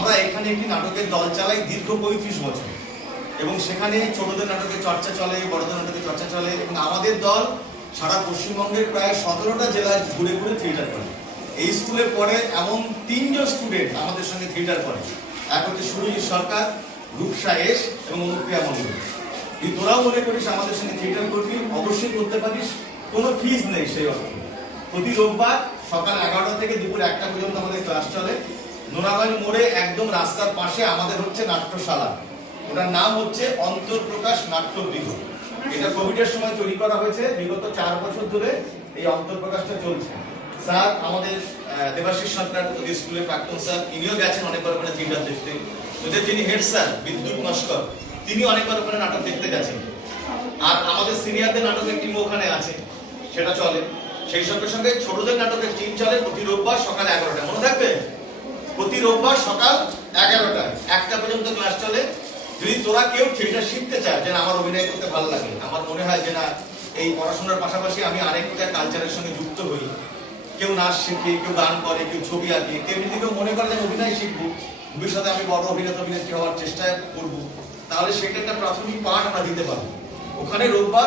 আমরা এখানে একটি নাটকের দল চালাই দীর্ঘ 35 বছর, এবং সেখানে ছোটদের নাটকের চর্চা চলে, বড়দের নাটকের চর্চা চলে, এবং আমাদের দল সারা পশ্চিমবঙ্গের প্রায় 17টা জেলায় ঘুরে ঘুরে থিয়েটার করে। এই স্কুলে পড়ে এমন 3 জন স্টুডেন্ট আমাদের সঙ্গে থিয়েটার করে। এক হচ্ছে সুরজিৎ সরকার, রূপসা এস এবং অনুপ্রিয়া মন্ডল। যদি তোরাও মনে করিস আমাদের সঙ্গে থিয়েটার করবি, অবশ্যই করতে পারিস, কোনো ফিজ নেই। সেই অর্থে প্রতি রোববার সকাল 11টা থেকে দুপুর 1টা পর্যন্ত আমাদের ক্লাস চলে। নোনাগঞ্জ মোড়ে একদম রাস্তার পাশে আমাদের হচ্ছে নাট্যশালা, ওটার নাম হচ্ছে অন্তর্প্রকাশ নাট্যগৃহ। এটা কোভিডের সময় তৈরি করা হয়েছে। বিগত 4 বছর ধরে এই অন্তর্প্রকাশটা চলছে। স্যার আমাদের দেবাশিস সরকার স্কুলের প্রাক্তন স্যার, ইনিও গেছেন অনেকবার করে থিয়েটার দেখতে। ওদের যিনি হেড স্যার বিদ্যুৎ নস্কর, তিনি অনেকবার করে নাটক দেখতে গেছেন। আর আমাদের সিনিয়রদের নাটকের টিম ওখানে আছে, সেটা চলে। সেই সঙ্গে সঙ্গে ছোটদের নাটকের টিম চলে প্রতি রোববার সকাল 11টায়, মনে থাকবে? প্রতি রোববার সকাল 11টায় 1টা পর্যন্ত ক্লাস চলে। যদি তোরা কেউ থিয়েটার শিখতে চায়, যে আমার অভিনয় করতে ভালো লাগে, আমার মনে হয় যে না এই পড়াশোনার পাশাপাশি আমি আরেকটা কালচারের সঙ্গে যুক্ত হই, কেউ নাচ শিখে, কেউ গান করে, কেউ ছবি আঁকে, কেউ যদি কেউ মনে করে যে অভিনয় শিখবো, ভবিষ্যতে আমি বড় অভিনেত্রী হওয়ার চেষ্টা করব, তাহলে সেটা একটা প্রাথমিক পাঠ আমরা দিতে পারবো। ওখানে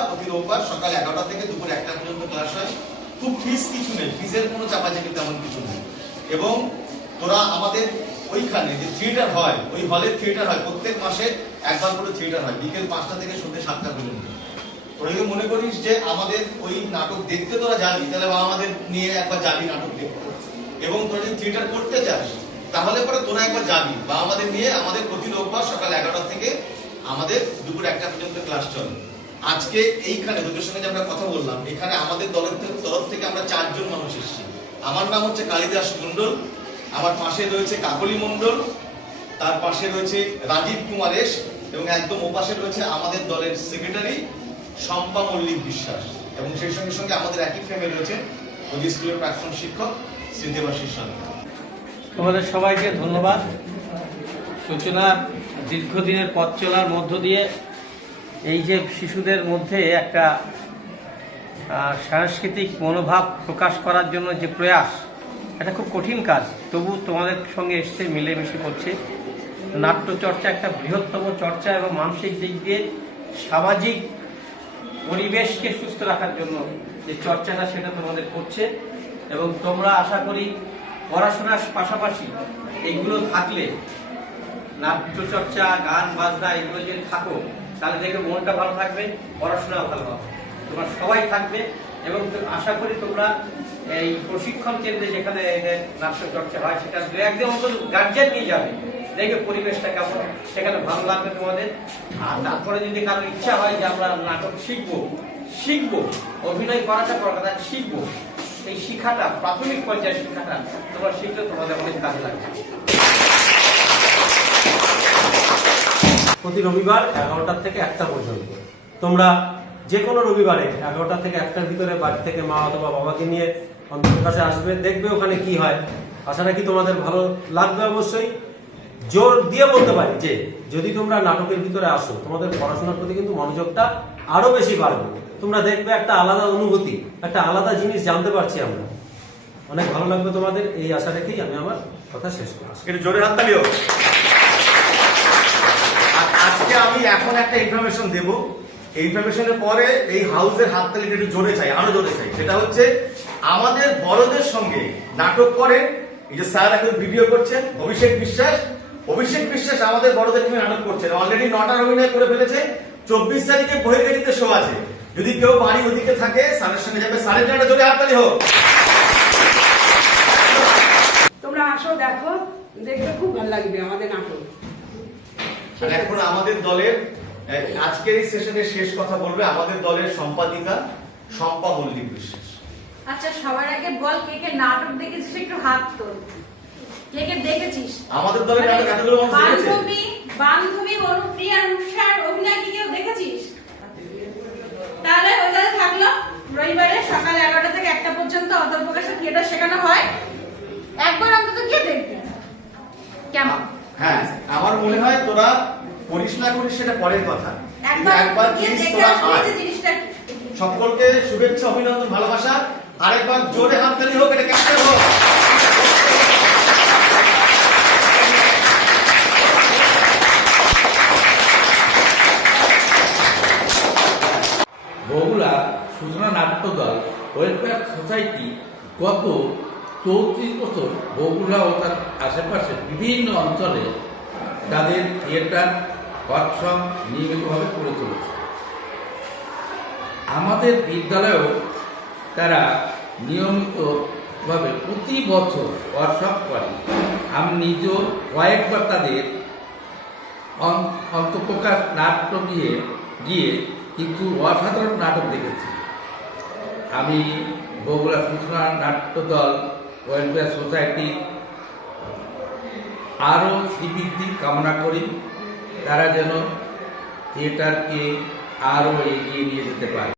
প্রতি রোববার সকাল 11টা থেকে দুপুর 1টা পর্যন্ত ক্লাস হয়। খুব ফিস কিছু নেই, ফিসের কোনো চাপাচাপি তেমন কিছু নেই। এবং তোরা আমাদের ওইখানে যে থিয়েটার হয়, ওই হলে থিয়েটার হয়, প্রত্যেক মাসে একবার করে থিয়েটার হয়, বিকেল 5টা থেকে সন্ধ্যে 7টা পর্যন্ত। তোরা যদি মনে করিস যে আমাদের ওই নাটক দেখতে তোরা যাবি, তাহলে আমাদের নিয়ে একবার যাবি নাটক দেখতে। এবং তোরা যদি থিয়েটার করতে চাস, তাহলে পরে তোরা একবার যাবি বা আমাদের নিয়ে। আমাদের প্রতি রোববার সকাল 11টা থেকে আমাদের দুপুর 1টা পর্যন্ত ক্লাস চলে। আজকে এইখানে তোদের সঙ্গে যে আমরা কথা বললাম, এখানে আমাদের দলের তরফ থেকে আমরা 4 জন মানুষ এসেছি। আমার নাম হচ্ছে কালিদাস মন্ডল, আমার পাশে রয়েছে কাকলি মন্ডল, তার পাশে রয়েছে রাজীব কুমার এস, এবং একদম ওপাশে রয়েছে আমাদের দলের সেক্রেটারি শম্পা মল্লিক বিশ্বাস। এবং সেই সঙ্গে সঙ্গে আমাদের একই ফ্রেমে রয়েছে ওই স্কুলের প্রাক্তন শিক্ষক শ্রী দেবাশিস সরকার। তোমাদের সবাইকে ধন্যবাদ। সূচনা দীর্ঘদিনের পথ চলার মধ্য দিয়ে এই যে শিশুদের মধ্যে একটা সাংস্কৃতিক মনোভাব প্রকাশ করার জন্য যে প্রয়াস, এটা খুব কঠিন কাজ, তবু তোমাদের সঙ্গে এসছে, মিলেমিশে করছে। নাট্যচর্চা একটা বৃহত্তম চর্চা, এবং মানসিক দিক দিয়ে সামাজিক পরিবেশকে সুস্থ রাখার জন্য যে চর্চাটা, সেটা তোমাদের করছে। এবং তোমরা আশা করি পড়াশোনার পাশাপাশি এইগুলো থাকলে, নাট্যচর্চা, গান বাজনা এগুলো যদি থাকো, তাহলে দেখবে মনটা ভালো থাকবে, পড়াশোনাও ভালো হবে, তোমরা সবাই থাকবে। এবং আশা করি তোমরা এই প্রশিক্ষণ কেন্দ্রে যেখানে নাট্যচর্চা হয়, সেটা 2-1 দিন অন্তত গার্জিয়ান নিয়ে যাবে, দেখবে পরিবেশটা কেমন, সেখানে ভালো লাগবে তোমাদের। আর তারপরে যদি কারোর ইচ্ছা হয় যে আমরা নাটক শিখবো, অভিনয় করাটা বড় কথা, শিখবো, এই শিক্ষাটা, প্রাথমিক পর্যায়ের শিক্ষাটা তোমরা শিখলে তোমাদের অনেক কাজে লাগবে। প্রতি রবিবার 11টা থেকে 1টা পর্যন্ত তোমরা যে কোনো রবিবারে 11টা থেকে 1টার ভিতরে বাড়ি থেকে মা অথবা বাবাকে নিয়ে অন্তর্প্রকাশে আসবে, দেখবে ওখানে কি হয়। আশা রাখি তোমাদের ভালো লাগবে। অবশ্যই জোর দিয়ে বলতে পারি যে যদি তোমরা নাটকের ভিতরে আসো, তোমাদের পড়াশোনার প্রতি কিন্তু মনোযোগটা আরো বেশি বাড়বে। তোমরা দেখবে একটা আলাদা অনুভূতি, একটা আলাদা জিনিস জানতে পারছি আমরা। অনেক ভালো লাগবে তোমাদের, এই আশা রেখেই আমি আমার কথা শেষ করছি। একটু জোরে হাততালিও। আজকে আমি এখন একটা ইনফরমেশন দেব, এই ইনফরমেশনের পরে এই হাউসের হাততালিটা একটু জোরে চাই, আরো জোরে চাই। সেটা হচ্ছে আমাদের বড়দের সঙ্গে নাটক করে, এই যে স্যার এখন ভিডিও করছেন, অভিষেক বিশ্বাস আমাদের বড়দের টিমে নাটক করছেন। অলরেডি 9টার অভিনয় করে ফেলেছে। 24 তারিখে বহির্গাড়িতে শো আছে। যদি কেউ বাড়ি ওদিকে থাকে, স্যারের সঙ্গে যাবে। স্যারের জন্য জোরে হাততালি হোক। তোমরা আসো, দেখো, দেখতে খুব ভালো লাগবে আমাদের নাটক। এখন আমাদের দলের আজকের এই সেশনের শেষ কথা বলবে আমাদের দলের সম্পাদিকা শম্পা মল্লিক বিশ্বাস। আচ্ছা, সবার আগে বল, কে কে নাটক দেখেছিস একটু হাত তোল। কে কে দেখেছিস? আমাদের দলের নাটক এতগুলো মানুষ দেখেছে। বান্ধবী অনুপ্রিয়া রূপসার অভিনয় কি কেউ দেখেছিস? তাহলে ওইখানে থাকলো রবিবারে সকাল 11টা থেকে 1টা পর্যন্ত অন্তর্প্রকাশে থিয়েটার শেখানো হয়। একবার অন্তত গিয়ে দেখবি কেমন। হ্যাঁ, আমার মনে হয় তোরা করিস না করিস সেটা পরের কথা, একবার গিয়ে প্লিজ দেখে তোরা আসবি আয়। যে জিনিসটা। সকলকে শুভেচ্ছা, অভিনন্দন, ভালোবাসা। আরেকবার জোরে হাততালি হোক, এটা ক্যাপ্টেন হোক। সূচনা নাট্যদল ওয়েলফেয়ার সোসাইটি গত 34 বছর বগুড়া ও তার আশেপাশে বিভিন্ন অঞ্চলে তাদের থিয়েটার ওয়ার্কশপ নিয়মিতভাবে করে চলেছে। আমাদের বিদ্যালয়েও তারা নিয়মিতভাবে প্রতি বছর ওয়ার্কশপ করে। আমি নিজেও কয়েকবার তাদের অন্তঃপ্রকাশ নাট্য গিয়ে কিছু অসাধারণ নাটক দেখেছি। আমি বগুড়া সূচনা নাট্যদল ওয়েলফেয়ার সোসাইটির আরও শ্রীবৃদ্ধি কামনা করি। তারা যেন থিয়েটারকে আরও এগিয়ে নিয়ে যেতে পারে।